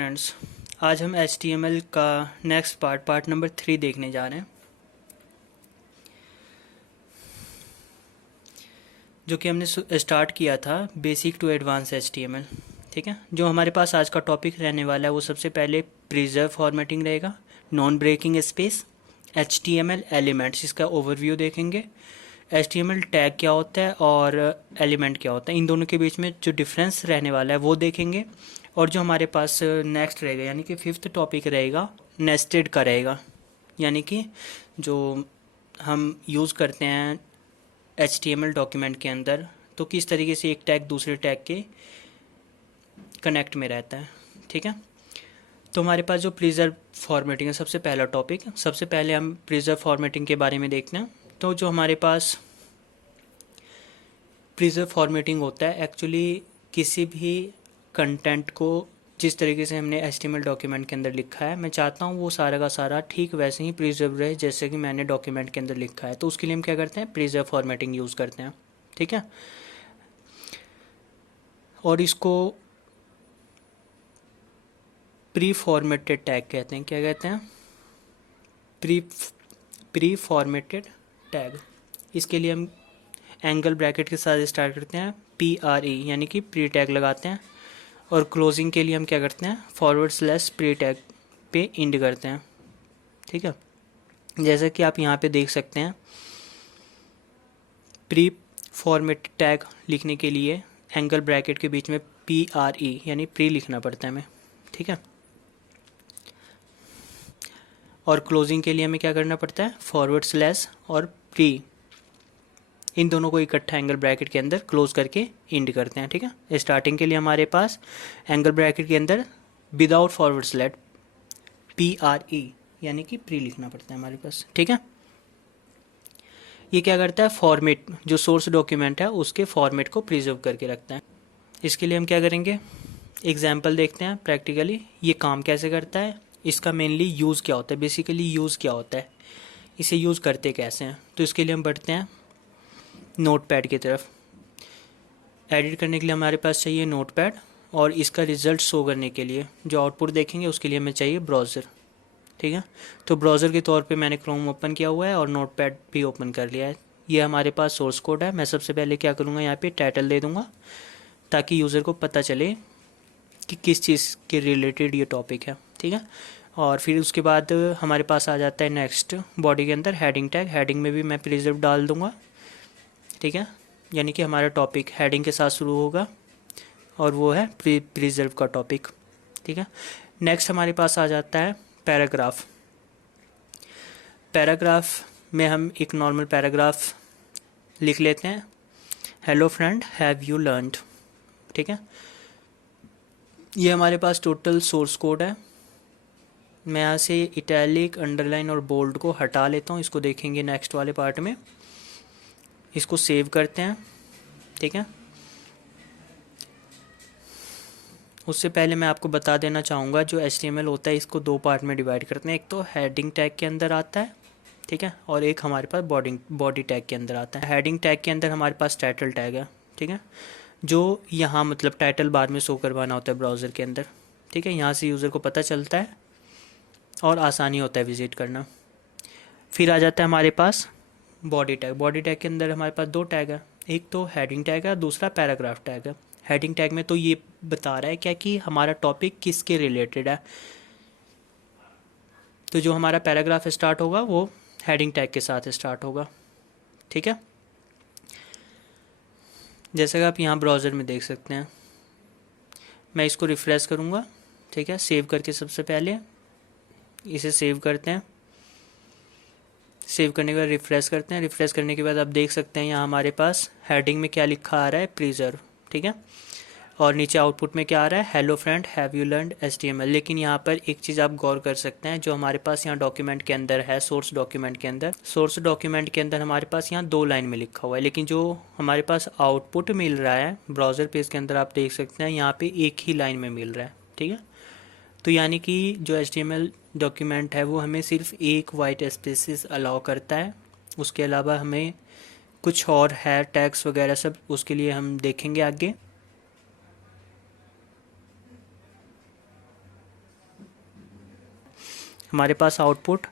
Friends, आज हम HTML का नेक्स्ट पार्ट नंबर 3 देखने जा रहे हैं, जो कि हमने स्टार्ट किया था बेसिक टू एडवांस HTML। ठीक है, जो हमारे पास आज का टॉपिक रहने वाला है वो सबसे पहले प्रिजर्व फॉर्मेटिंग रहेगा, non breaking space, HTML elements, इसका ओवरव्यू देखेंगे, HTML टैग क्या होता है और एलिमेंट क्या होता है, इन दोनों के बीच में जो डिफरेंस रहने वाला है वो देखेंगे। और जो हमारे पास नेक्स्ट रहेगा यानी कि फिफ्थ टॉपिक रहेगा नेस्टेड का रहेगा, यानी कि जो हम यूज़ करते हैं HTML डॉक्यूमेंट के अंदर, तो किस तरीके से एक टैग दूसरे टैग के कनेक्ट में रहता है। ठीक है, तो हमारे पास जो प्रिजर्व फॉर्मेटिंग है सबसे पहला टॉपिक, सबसे पहले हम प्रिजर्व फॉर्मेटिंग के बारे में देखते हैं। तो जो हमारे पास प्रिजर्व फॉर्मेटिंग होता है, एक्चुअली किसी भी कंटेंट को जिस तरीके से हमने HTML डॉक्यूमेंट के अंदर लिखा है, मैं चाहता हूँ वो सारा का सारा ठीक वैसे ही प्रिजर्व रहे जैसे कि मैंने डॉक्यूमेंट के अंदर लिखा है। तो उसके लिए हम क्या करते हैं, प्रिजर्व फॉर्मेटिंग यूज़ करते हैं। ठीक है, और इसको प्री फॉर्मेटेड टैग कहते हैं। क्या कहते हैं? Pre formatted tag. इसके लिए हम एंगल ब्रैकेट के साथ स्टार्ट करते हैं, PRE यानी कि प्री टैग लगाते हैं, और क्लोजिंग के लिए हम क्या करते हैं, फॉरवर्ड / प्री टैग पे इंड करते हैं। ठीक है, जैसा कि आप यहाँ पे देख सकते हैं, प्री फॉर्मेट टैग लिखने के लिए एंगल ब्रैकेट के बीच में PRE यानी प्री लिखना पड़ता है हमें। ठीक है, और क्लोजिंग के लिए हमें क्या करना पड़ता है, फॉरवर्ड / और प्री, इन दोनों को इकट्ठा एंगल ब्रैकेट के अंदर क्लोज करके इंड करते हैं। ठीक है, स्टार्टिंग के लिए हमारे पास एंगल ब्रैकेट के अंदर विदाउट फॉरवर्ड / PRE यानी कि प्री लिखना पड़ता है हमारे पास। ठीक है, ये क्या करता है, फॉर्मेट, जो सोर्स डॉक्यूमेंट है उसके फॉर्मेट को प्रिजर्व करके रखता है। इसके लिए हम क्या करेंगे, एग्जाम्पल देखते हैं प्रैक्टिकली ये काम कैसे करता है, इसका मेनली यूज़ क्या होता है, बेसिकली यूज़ क्या होता है, इसे यूज़ करते कैसे हैं। तो इसके लिए हम बढ़ते हैं नोटपैड की तरफ। एडिट करने के लिए हमारे पास चाहिए नोटपैड, और इसका रिज़ल्ट शो करने के लिए जो आउटपुट देखेंगे उसके लिए हमें चाहिए ब्राउज़र। ठीक है, तो ब्राउज़र के तौर पे मैंने क्रोम ओपन किया हुआ है और नोटपैड भी ओपन कर लिया है। ये हमारे पास सोर्स कोड है। मैं सबसे पहले क्या करूँगा, यहाँ पे टाइटल दे दूँगा ताकि यूज़र को पता चले कि किस चीज़ के रिलेटेड ये टॉपिक है। ठीक है, और फिर उसके बाद हमारे पास आ जाता है नेक्स्ट बॉडी के अंदर हेडिंग टैग। हेडिंग में भी मैं प्रिजर्व डाल दूँगा। ठीक है, यानी कि हमारा टॉपिक हेडिंग के साथ शुरू होगा और वो है प्रिजर्व का टॉपिक। ठीक है, नेक्स्ट हमारे पास आ जाता है पैराग्राफ। पैराग्राफ में हम एक नॉर्मल पैराग्राफ लिख लेते हैं, hello friend have you learned. ठीक है, ये हमारे पास टोटल सोर्स कोड है। मैं यहाँ से इटैलिक, अंडरलाइन और बोल्ड को हटा लेता हूँ, इसको देखेंगे नेक्स्ट वाले पार्ट में। इसको सेव करते हैं। ठीक है, उससे पहले मैं आपको बता देना चाहूँगा जो HTML होता है इसको दो पार्ट में डिवाइड करते हैं। एक तो हेडिंग टैग के अंदर आता है, ठीक है, और एक हमारे पास बॉडी टैग के अंदर आता है। हेडिंग टैग के अंदर हमारे पास टाइटल टैग है। ठीक है, जो यहाँ मतलब टाइटल बाद में शो करवाना होता है ब्राउज़र के अंदर। ठीक है, यहाँ से यूज़र को पता चलता है और आसानी होता है विजिट करना। फिर आ जाता है हमारे पास बॉडी टैग। बॉडी टैग के अंदर हमारे पास दो टैग है, एक तो हेडिंग टैग है, दूसरा पैराग्राफ टैग है। हेडिंग टैग में तो ये बता रहा है क्या कि हमारा टॉपिक किसके रिलेटेड है। तो जो हमारा पैराग्राफ स्टार्ट होगा वो हेडिंग टैग के साथ स्टार्ट होगा। ठीक है, जैसे कि आप यहाँ ब्राउज़र में देख सकते हैं। मैं इसको रिफ़्रेश करूँगा। ठीक है, सेव करके सबसे पहले इसे सेव करते हैं। सेव करने के बाद रिफ़्रेश करते हैं। रिफ़्रेश करने के बाद आप देख सकते हैं यहाँ हमारे पास हेडिंग में क्या लिखा आ रहा है, प्रिजर्व। ठीक है, और नीचे आउटपुट में क्या आ रहा है, hello friend have you learned HTML। लेकिन यहाँ पर एक चीज़ आप गौर कर सकते हैं, जो हमारे पास यहाँ डॉक्यूमेंट के अंदर है, सोर्स डॉक्यूमेंट के अंदर हमारे पास यहाँ 2 लाइन में लिखा हुआ है, लेकिन जो हमारे पास आउटपुट मिल रहा है ब्राउज़र पेज के अंदर आप देख सकते हैं यहाँ पे एक ही लाइन में मिल रहा है। ठीक है, तो यानी कि जो HTML डॉक्यूमेंट है वो हमें सिर्फ एक वाइट स्पेसेस अलाउ करता है, उसके अलावा हमें कुछ और है टैग्स वगैरह सब, उसके लिए हम देखेंगे आगे। हमारे पास आउटपुट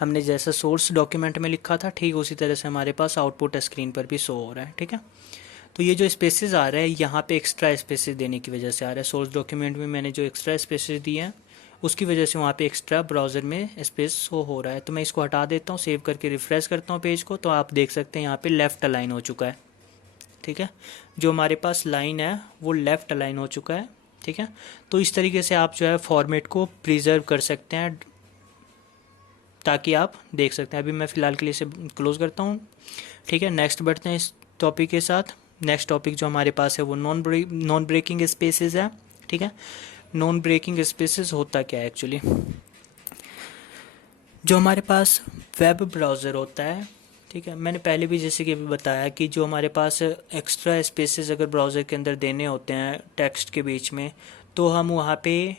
हमने जैसा सोर्स डॉक्यूमेंट में लिखा था ठीक उसी तरह से हमारे पास आउटपुट स्क्रीन पर भी शो हो रहा है, ठीक है। तो ये जो स्पेसेस आ रहा है यहाँ पे एक्स्ट्रा स्पेसेस देने की वजह से आ रहा है। सोर्स डॉक्यूमेंट में मैंने जो एक्स्ट्रा स्पेसेस दिए हैं उसकी वजह से वहाँ पे एक्स्ट्रा ब्राउज़र में स्पेस शो हो रहा है। तो मैं इसको हटा देता हूँ, सेव करके रिफ़्रेश करता हूँ पेज को, तो आप देख सकते हैं यहाँ पे लेफ़्ट अलाइन हो चुका है, ठीक है। जो हमारे पास लाइन है वो लेफ़्ट अलाइन हो चुका है, ठीक है। तो इस तरीके से आप जो है फॉर्मेट को प्रिजर्व कर सकते हैं ताकि आप देख सकते हैं। अभी मैं फ़िलहाल के लिए इसे क्लोज़ करता हूँ, ठीक है। नेक्स्ट बढ़ते हैं इस टॉपिक के साथ। नेक्स्ट टॉपिक जो हमारे पास है वो नॉन ब्रेकिंग स्पेसेस है, ठीक है। नॉन ब्रेकिंग स्पेसेस होता क्या है एक्चुअली, जो हमारे पास वेब ब्राउज़र होता है, ठीक है। मैंने पहले भी जैसे कि अभी बताया कि जो हमारे पास एक्स्ट्रा स्पेसेस अगर ब्राउज़र के अंदर देने होते हैं टेक्स्ट के बीच में, तो हम वहाँ पे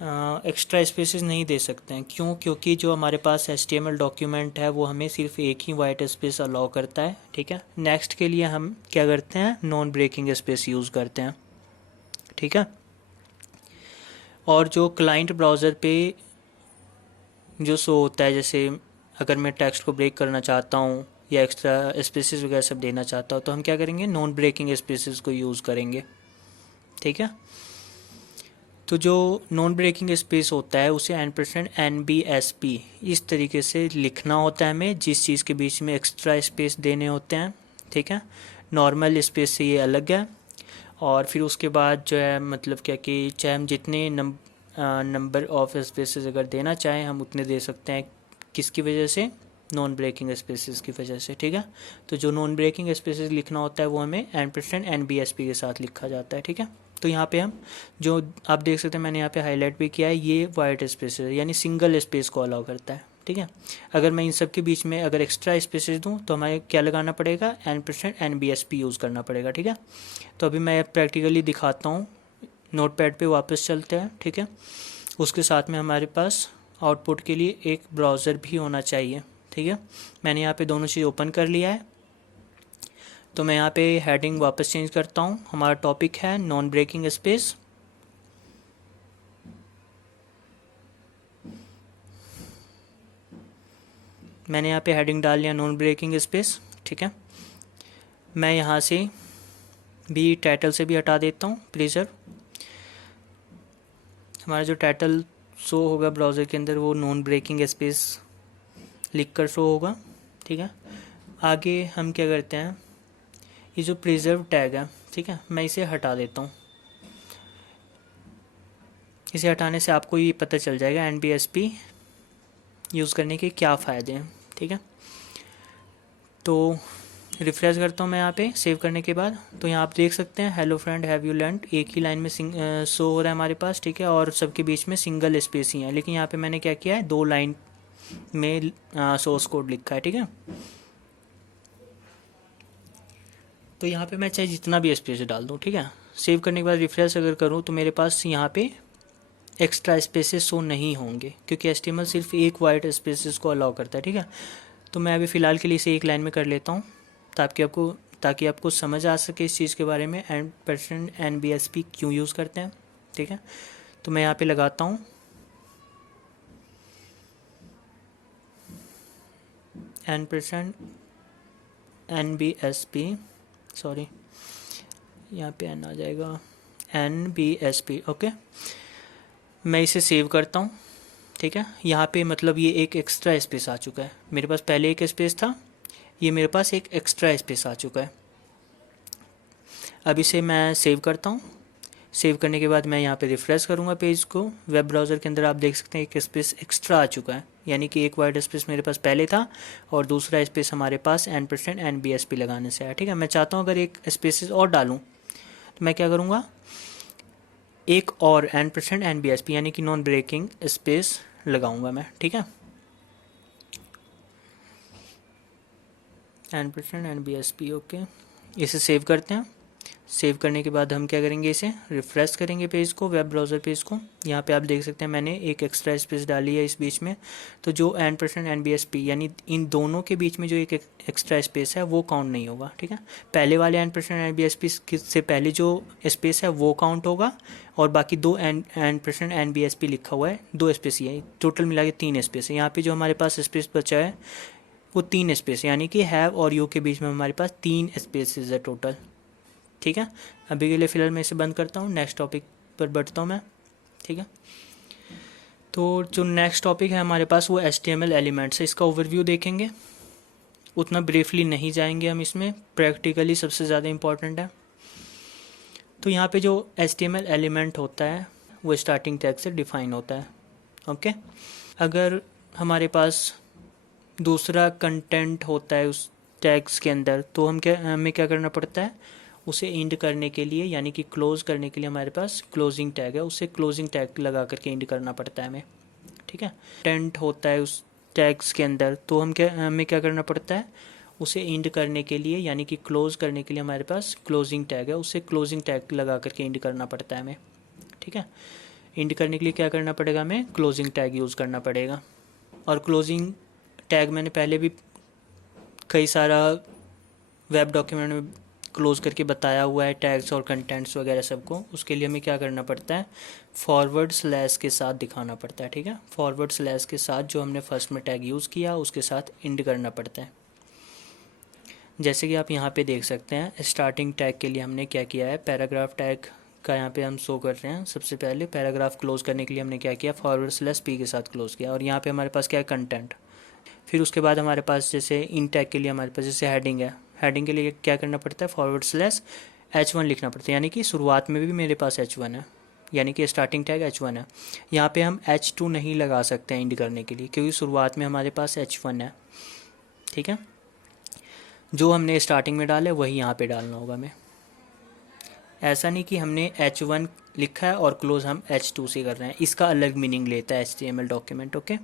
एक्स्ट्रा स्पेसेस नहीं दे सकते हैं। क्यों? क्योंकि जो हमारे पास HTML डॉक्यूमेंट है वो हमें सिर्फ एक ही वाइट स्पेस अलाउ करता है, ठीक है। नेक्स्ट के लिए हम क्या करते हैं, नॉन ब्रेकिंग स्पेस यूज़ करते हैं, ठीक है। और जो क्लाइंट ब्राउज़र पे जो शो होता है, जैसे अगर मैं टेक्स्ट को ब्रेक करना चाहता हूँ या एक्स्ट्रा स्पेसेस वगैरह सब देना चाहता हूँ, तो हम क्या करेंगे, नॉन ब्रेकिंग स्पेसेस को यूज़ करेंगे, ठीक है। तो जो नॉन ब्रेकिंग स्पेस होता है उसे %NBSP इस तरीके से लिखना होता है हमें, जिस चीज़ के बीच में एक्स्ट्रा स्पेस देने होते हैं, ठीक है। नॉर्मल स्पेस से ये अलग है। और फिर उसके बाद जो है मतलब क्या कि चाहे हम जितने नंबर ऑफ स्पेसेस अगर देना चाहें हम उतने दे सकते हैं, किसकी वजह से, नॉन ब्रेकिंग स्पेसेस की वजह से, ठीक है। तो जो नॉन ब्रेकिंग स्पेसेस लिखना होता है वो हमें %NBSP के साथ लिखा जाता है, ठीक है। तो यहाँ पे हम जो आप देख सकते हैं मैंने यहाँ पे हाईलाइट भी किया है, ये वाइट स्पेसेस है यानी सिंगल स्पेस को अलाउ करता है, ठीक है। अगर मैं इन सब के बीच में अगर एक्स्ट्रा स्पेसेस दूँ तो हमें क्या लगाना पड़ेगा, %NBSP यूज़ करना पड़ेगा, ठीक है। तो अभी मैं प्रैक्टिकली दिखाता हूँ। नोटपैड पे वापस चलते हैं, ठीक है। उसके साथ में हमारे पास आउटपुट के लिए एक ब्राउज़र भी होना चाहिए, ठीक है। मैंने यहाँ पे दोनों चीज़ ओपन कर लिया है। तो मैं यहाँ पे हेडिंग वापस चेंज करता हूँ। हमारा टॉपिक है नॉन ब्रेकिंग स्पेस। मैंने यहाँ पे हेडिंग डाल लिया नॉन ब्रेकिंग स्पेस, ठीक है। मैं यहाँ से भी टाइटल से भी हटा देता हूँ प्रिजर्व। हमारा जो टाइटल शो होगा ब्राउज़र के अंदर वो नॉन ब्रेकिंग स्पेस लिख कर शो होगा, ठीक है। आगे हम क्या करते हैं, ये जो प्रिजर्व टैग है, ठीक है, मैं इसे हटा देता हूँ। इसे हटाने से आपको ये पता चल जाएगा NBSP यूज़ करने के क्या फ़ायदे हैं, ठीक है। तो रिफ्रेश करता हूँ मैं यहाँ पे सेव करने के बाद। तो यहाँ आप देख सकते हैं hello friend have you learned एक ही लाइन में शो हो रहा है हमारे पास, ठीक है। और सबके बीच में सिंगल स्पेस ही है, लेकिन यहाँ पे मैंने क्या किया है, 2 लाइन में सोर्स कोड लिखा है, ठीक है। तो यहाँ पे मैं चाहे जितना भी स्पेस डाल दूँ, ठीक है। सेव करने के बाद रिफ्रेश अगर करूँ तो मेरे पास यहाँ पे एक्स्ट्रा स्पेसेस शो नहीं होंगे, क्योंकि HTML सिर्फ एक वाइट स्पेसेस को अलाउ करता है, ठीक है। तो मैं अभी फ़िलहाल के लिए इसे एक लाइन में कर लेता हूँ ताकि आपको समझ आ सके इस चीज़ के बारे में %NBSP क्यों यूज़ करते हैं, ठीक है। तो मैं यहाँ पे लगाता हूँ %NBSP, सॉरी यहाँ पे N आ जाएगा, NBSP, ओके। मैं इसे सेव करता हूँ, ठीक है। यहाँ पे मतलब ये एक एक्स्ट्रा स्पेस आ चुका है। मेरे पास पहले एक स्पेस था, ये मेरे पास एक एक्स्ट्रा स्पेस आ चुका है। अब इसे मैं सेव करता हूँ। सेव करने के बाद मैं यहाँ पे रिफ़्रेश करूँगा पेज को। वेब ब्राउज़र के अंदर आप देख सकते हैं एक स्पेस एक्स्ट्रा आ चुका है, यानी कि एक वाइट स्पेस मेरे पास पहले था और दूसरा स्पेस हमारे पास %NBSP लगाने से आया, ठीक है। मैं चाहता हूँ अगर एक स्पेसिस और डालूँ तो मैं क्या करूँगा, एक और %NBSP यानी कि नॉन ब्रेकिंग स्पेस लगाऊंगा मैं, ठीक है। %NBSP, okay. इसे सेव करते हैं। सेव करने के बाद हम क्या करेंगे, इसे रिफ़्रेश करेंगे पेज को, वेब ब्राउज़र पेज को। यहाँ पे आप देख सकते हैं मैंने एक एक्स्ट्रा स्पेस डाली है इस बीच में, तो जो %NBSP यानी इन दोनों के बीच में जो एक एक्स्ट्रा स्पेस है वो काउंट नहीं होगा, ठीक है। पहले वाले %NBSP से पहले जो स्पेस है वो काउंट होगा, और बाकी दो %NBSP लिखा हुआ है, 2 स्पेस ही है, टोटल मिला के 3 स्पेस है। यहाँ पे जो हमारे पास स्पेस बचा है वो 3 स्पेस, यानी कि हैव और यू के बीच में हमारे पास 3 स्पेसेस है टोटल, ठीक है। अभी के लिए फ़िलहाल मैं इसे बंद करता हूँ, नेक्स्ट टॉपिक पर बढ़ता हूँ मैं, ठीक है। तो जो नेक्स्ट टॉपिक है हमारे पास वो HTML एलिमेंट्स है। इसका ओवरव्यू देखेंगे, उतना ब्रीफली नहीं जाएंगे हम इसमें, प्रैक्टिकली सबसे ज़्यादा इम्पॉर्टेंट है। तो यहाँ पे जो HTML एलिमेंट होता है वो स्टार्टिंग टैग से डिफाइन होता है, ओके। अगर हमारे पास दूसरा कंटेंट होता है उस टैग्स के अंदर, तो हमें क्या करना पड़ता है, उसे इंड करने के लिए यानी कि क्लोज़ करने के लिए हमारे पास क्लोजिंग टैग है, उसे क्लोजिंग टैग लगा करके इंड करना पड़ता है हमें, ठीक है। कंटेंट होता है उस टैग्स के अंदर, तो हमें क्या करना पड़ता है, उसे इंड करने के लिए यानी कि क्लोज़ करने के लिए हमारे पास क्लोजिंग टैग है, उसे क्लोजिंग टैग लगा करके इंड करना पड़ता है हमें, ठीक है। इंड करने के लिए क्या करना पड़ेगा, हमें क्लोजिंग टैग यूज़ करना पड़ेगा। और क्लोजिंग टैग मैंने पहले भी कई सारा वेब डॉक्यूमेंट में क्लोज़ करके बताया हुआ है, टैग्स और कंटेंट्स वगैरह सबको। उसके लिए हमें क्या करना पड़ता है, फॉरवर्ड स्लैश के साथ दिखाना पड़ता है, ठीक है। फॉरवर्ड स्लैश के साथ जो हमने फर्स्ट में टैग यूज़ किया उसके साथ इंड करना पड़ता है। जैसे कि आप यहाँ पे देख सकते हैं, स्टार्टिंग टैग के लिए हमने क्या किया है, पैराग्राफ टैग का यहाँ पे हम शो कर रहे हैं। सबसे पहले पैराग्राफ क्लोज़ करने के लिए हमने क्या किया, फॉरवर्ड स्लैश P के साथ क्लोज़ किया, और यहाँ पे हमारे पास क्या है, कंटेंट। फिर उसके बाद हमारे पास जैसे इन टैग के लिए हमारे पास जैसे हेडिंग है, हेडिंग के लिए क्या करना पड़ता है, फॉरवर्ड स्लैश H1 लिखना पड़ता है, यानी कि शुरुआत में भी मेरे पास H1 है, यानी कि स्टार्टिंग टैग H1 है। यहाँ पे हम H2 नहीं लगा सकते हैं इंड करने के लिए, क्योंकि शुरुआत में हमारे पास H1 है, ठीक है। जो हमने स्टार्टिंग में डाला है वही यहाँ पे डालना होगा हमें। ऐसा नहीं कि हमने H1 लिखा है और क्लोज हम H2 से कर रहे हैं, इसका अलग मीनिंग लेता है HTML डॉक्यूमेंट, ओके।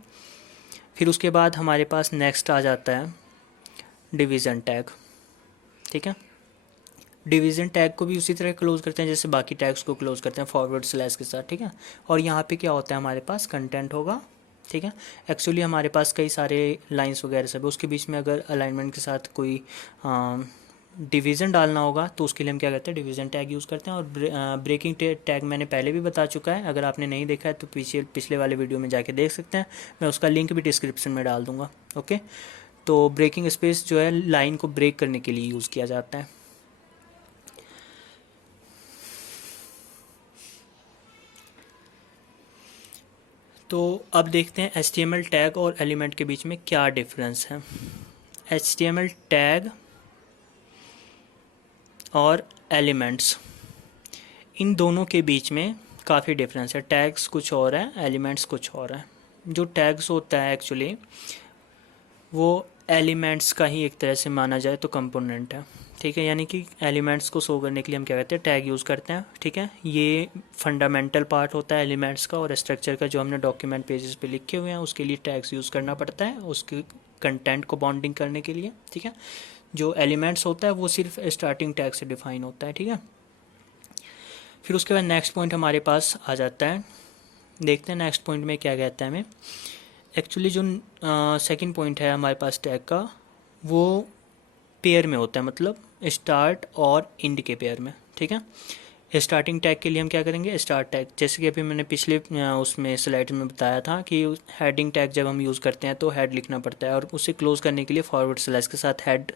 फिर उसके बाद हमारे पास नेक्स्ट आ जाता है डिवीज़न टैग, ठीक है। डिवीज़न टैग को भी उसी तरह क्लोज़ करते हैं जैसे बाकी टैग्स को क्लोज़ करते हैं, फॉरवर्ड स्लैश के साथ, ठीक है। और यहाँ पे क्या होता है, हमारे पास कंटेंट होगा, ठीक है। एक्चुअली हमारे पास कई सारे लाइंस वगैरह सब है, उसके बीच में अगर अलाइनमेंट के साथ कोई डिवीज़न डालना होगा तो उसके लिए हम क्या करते हैं, डिवीज़न टैग यूज़ करते हैं। और ब्रेकिंग टैग मैंने पहले भी बता चुका है, अगर आपने नहीं देखा है तो पिछले वाले वीडियो में जाके देख सकते हैं, मैं उसका लिंक भी डिस्क्रिप्शन में डाल दूँगा, ओके। तो ब्रेकिंग स्पेस जो है लाइन को ब्रेक करने के लिए यूज़ किया जाता है। तो अब देखते हैं HTML टैग और एलिमेंट के बीच में क्या डिफरेंस है। HTML टैग और एलिमेंट्स, इन दोनों के बीच में काफ़ी डिफरेंस है। टैग्स कुछ और है, एलिमेंट्स कुछ और है। जो टैग्स होता है एक्चुअली वो एलिमेंट्स का ही एक तरह से माना जाए तो कंपोनेंट है, ठीक है। यानी कि एलिमेंट्स को शो करने के लिए हम क्या करते हैं, टैग यूज़ करते हैं, ठीक है। ये फंडामेंटल पार्ट होता है एलिमेंट्स का, और स्ट्रक्चर का जो हमने डॉक्यूमेंट पेजेस पे लिखे हुए हैं उसके लिए टैग्स यूज़ करना पड़ता है उसके कंटेंट को बाउंडिंग करने के लिए, ठीक है। जो एलिमेंट्स होता है वो सिर्फ स्टार्टिंग टैग से डिफाइन होता है, ठीक है। फिर उसके बाद नेक्स्ट पॉइंट हमारे पास आ जाता है, देखते हैं नेक्स्ट पॉइंट में क्या कहता है हमें। एक्चुअली जो सेकंड पॉइंट है हमारे पास टैग का, वो पेयर में होता है, मतलब स्टार्ट और इंड के पेयर में, ठीक है। स्टार्टिंग टैग के लिए हम क्या करेंगे, स्टार्ट टैग, जैसे कि अभी मैंने पिछले उसमें स्लाइड में बताया था कि हेडिंग टैग जब हम यूज़ करते हैं तो हेड लिखना पड़ता है, और उसे क्लोज़ करने के लिए फॉरवर्ड स्लैश के साथ हेड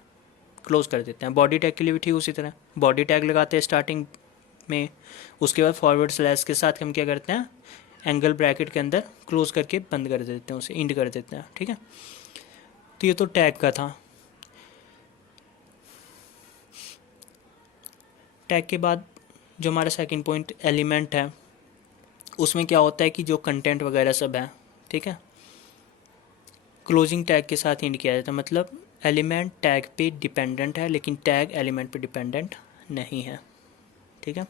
क्लोज़ कर देते हैं। बॉडी टैग के लिए भी ठीक उसी तरह बॉडी टैग लगाते हैं स्टार्टिंग में, उसके बाद फॉरवर्ड स्लैश के साथ हम क्या करते हैं, एंगल ब्रैकेट के अंदर क्लोज़ करके बंद कर देते हैं, उसे इंड कर देते हैं, ठीक है। तो ये तो टैग का था। टैग के बाद जो हमारा सेकंड पॉइंट एलिमेंट है, उसमें क्या होता है कि जो कंटेंट वगैरह सब है, ठीक है, क्लोजिंग टैग के साथ इंड किया जाता है। मतलब एलिमेंट टैग पे डिपेंडेंट है लेकिन टैग एलिमेंट पे डिपेंडेंट नहीं है, ठीक है।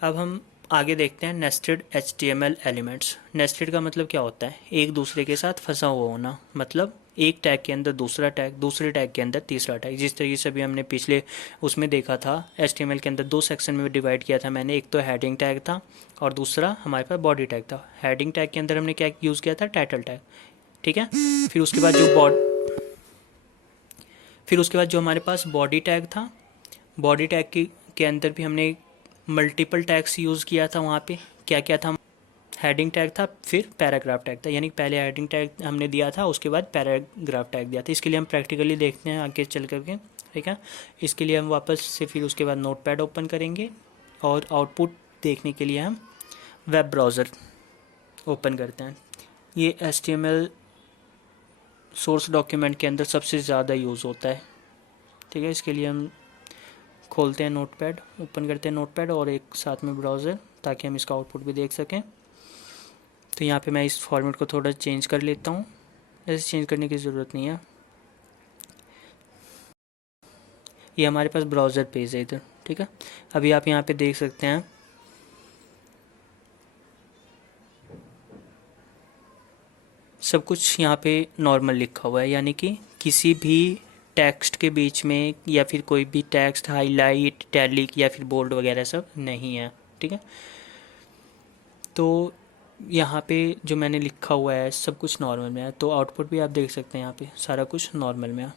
अब हम आगे देखते हैं नेस्टेड HTML एलिमेंट्स। नेस्टेड का मतलब क्या होता है, एक दूसरे के साथ फंसा हुआ होना, मतलब एक टैग के अंदर दूसरा टैग, दूसरे टैग के अंदर तीसरा टैग। जिस तरीके से अभी हमने पिछले उसमें देखा था, HTML के अंदर 2 सेक्शन में डिवाइड किया था मैंने, एक तो हेडिंग टैग था और दूसरा हमारे पास बॉडी टैग था। हेडिंग टैग के अंदर हमने क्या यूज़ किया था, टाइटल टैग, ठीक है। फिर उसके बाद जो हमारे पास बॉडी टैग था, बॉडी टैग के अंदर भी हमने मल्टीपल टैग्स यूज़ किया था। वहाँ पे क्या क्या था, हेडिंग टैग था, फिर पैराग्राफ टैग था, यानी पहले हेडिंग टैग हमने दिया था, उसके बाद पैराग्राफ टैग दिया था। इसके लिए हम प्रैक्टिकली देखते हैं आगे चल करके, ठीक है। इसके लिए हम वापस से फिर उसके बाद नोटपैड ओपन करेंगे और आउटपुट देखने के लिए हम वेब ब्राउज़र ओपन करते हैं। ये HTML सोर्स डॉक्यूमेंट के अंदर सबसे ज़्यादा यूज़ होता है, ठीक है। इसके लिए हम खोलते हैं नोटपैड, ओपन करते हैं नोटपैड और एक साथ में ब्राउज़र, ताकि हम इसका आउटपुट भी देख सकें। तो यहाँ पे मैं इस फॉर्मेट को थोड़ा चेंज कर लेता हूँ, ऐसे चेंज करने की ज़रूरत नहीं है। ये हमारे पास ब्राउज़र पेज है इधर, ठीक है। अभी आप यहाँ पे देख सकते हैं सब कुछ यहाँ पे नॉर्मल लिखा हुआ है, यानी कि किसी भी टेक्स्ट के बीच में या फिर कोई भी टेक्स्ट हाईलाइट, इटैलिक या फिर बोल्ड वगैरह सब नहीं है, ठीक है। तो यहाँ पे जो मैंने लिखा हुआ है सब कुछ नॉर्मल में है। तो आउटपुट भी आप देख सकते हैं, यहाँ पे सारा कुछ नॉर्मल में है।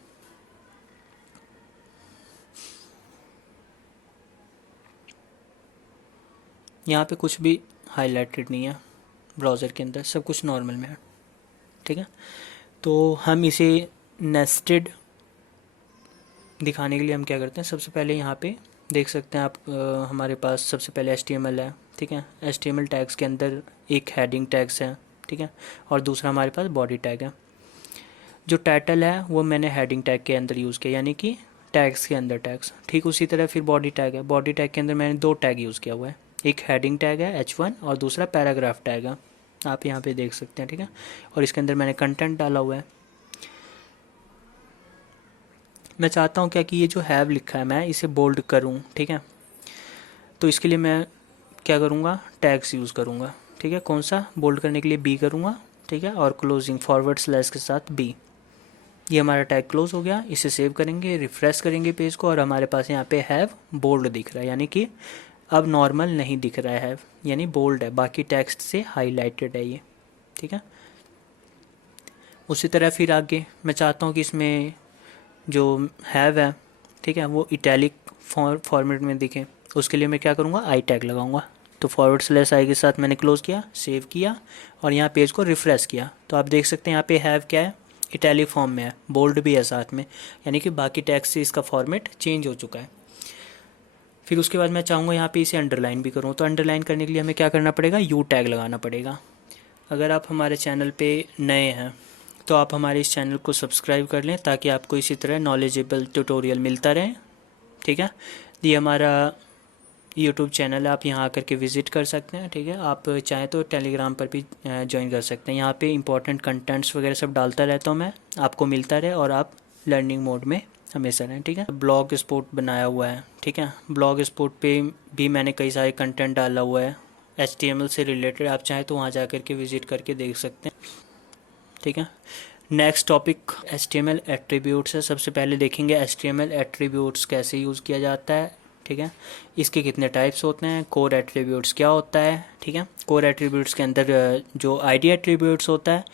यहाँ पे कुछ भी हाईलाइटेड नहीं है, ब्राउज़र के अंदर सब कुछ नॉर्मल में है, ठीक है। तो हम इसे नेस्टेड दिखाने के लिए हम क्या करते हैं, सबसे पहले यहाँ पे देख सकते हैं आप, हमारे पास सबसे पहले HTML है, ठीक है। HTML टैग्स के अंदर एक हेडिंग टैग्स है, ठीक है, और दूसरा हमारे पास बॉडी टैग है। जो टाइटल है वो मैंने हेडिंग टैग के अंदर यूज़ किया, यानी कि टैग्स के अंदर टैग्स, ठीक। उसी तरह फिर बॉडी टैग है, बॉडी टैग के अंदर मैंने 2 टैग यूज़ किया हुआ है, एक हेडिंग टैग है H1 और दूसरा पैराग्राफ टैग है, आप यहाँ पे देख सकते हैं, ठीक है। और इसके अंदर मैंने कंटेंट डाला हुआ है। मैं चाहता हूँ क्या कि ये जो हैव लिखा है मैं इसे बोल्ड करूँ, ठीक है। तो इसके लिए मैं क्या करूँगा, टैग्स यूज़ करूँगा, ठीक है। कौन सा, बोल्ड करने के लिए B करूँगा, ठीक है, और क्लोजिंग फॉरवर्ड स्लैश के साथ B। ये हमारा टैग क्लोज हो गया। इसे सेव करेंगे, रिफ़्रेश करेंगे पेज को और हमारे पास यहाँ पे हैव बोल्ड दिख रहा है, यानी कि अब नॉर्मल नहीं दिख रहा है हैव, यानी बोल्ड है, बाकी टेक्स्ट से हाईलाइटेड है ये, ठीक है। उसी तरह फिर आगे मैं चाहता हूँ कि इसमें जो हैव है, ठीक है, वो इटैलिक फॉर्मेट में दिखे। उसके लिए मैं क्या करूँगा, आई टैग लगाऊंगा। तो फॉरवर्ड स्लैश आई के साथ मैंने क्लोज़ किया, सेव किया और यहाँ पेज को रिफ़्रेश किया। तो आप देख सकते हैं यहाँ पे हैव क्या है, इटैलिक फॉर्म में है, बोल्ड भी है साथ में, यानी कि बाकी टैग से इसका फॉर्मेट चेंज हो चुका है। फिर उसके बाद मैं चाहूँगा यहाँ पे इसे अंडरलाइन भी करूँ। तो अंडरलाइन करने के लिए हमें क्या करना पड़ेगा, यू टैग लगाना पड़ेगा। अगर आप हमारे चैनल पे नए हैं तो आप हमारे इस चैनल को सब्सक्राइब कर लें, ताकि आपको इसी तरह नॉलेजेबल ट्यूटोरियल मिलता रहे, ठीक है। ये हमारा यूट्यूब चैनल है, आप यहाँ आकर के विज़िट कर सकते हैं, ठीक है। आप चाहें तो टेलीग्राम पर भी ज्वाइन कर सकते हैं। यहाँ पे इंपॉर्टेंट कंटेंट्स वगैरह सब डालता रहता हूँ मैं, आपको मिलता रहे और आप लर्निंग मोड में हमेशा रहें, ठीक है। ब्लॉग स्पॉट बनाया हुआ है, ठीक है। ब्लॉग स्पॉट पे भी मैंने कई सारे कंटेंट डाला हुआ है HTML से रिलेटेड, आप चाहें तो वहाँ जा कर के विज़िट करके देख सकते हैं, ठीक है। नेक्स्ट टॉपिक HTML एट्रीब्यूट्स है। सबसे पहले देखेंगे HTML एट्रीब्यूट्स कैसे यूज़ किया जाता है, ठीक है। इसके कितने टाइप्स होते हैं, कोर एट्रीब्यूट्स क्या होता है, ठीक है। कोर एट्रीब्यूट्स के अंदर जो ID एट्रीब्यूट्स होता है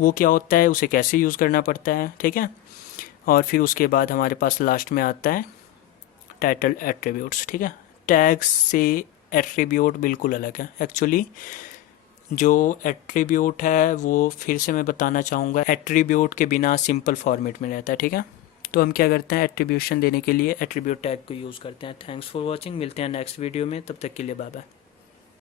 वो क्या होता है, उसे कैसे यूज़ करना पड़ता है, ठीक है। और फिर उसके बाद हमारे पास लास्ट में आता है टाइटल एट्रीब्यूट्स, ठीक है। टैग्स से एट्रीब्यूट बिल्कुल अलग है एक्चुअली। जो एट्रीब्यूट है वो फिर से मैं बताना चाहूँगा, एट्रीब्यूट के बिना सिंपल फॉर्मेट में रहता है, ठीक है। तो हम क्या करते हैं, एट्रीब्यूशन देने के लिए एट्रीब्यूट टैग को यूज़ करते हैं। थैंक्स फॉर वॉचिंग, मिलते हैं नेक्स्ट वीडियो में, तब तक के लिए बाय बाय।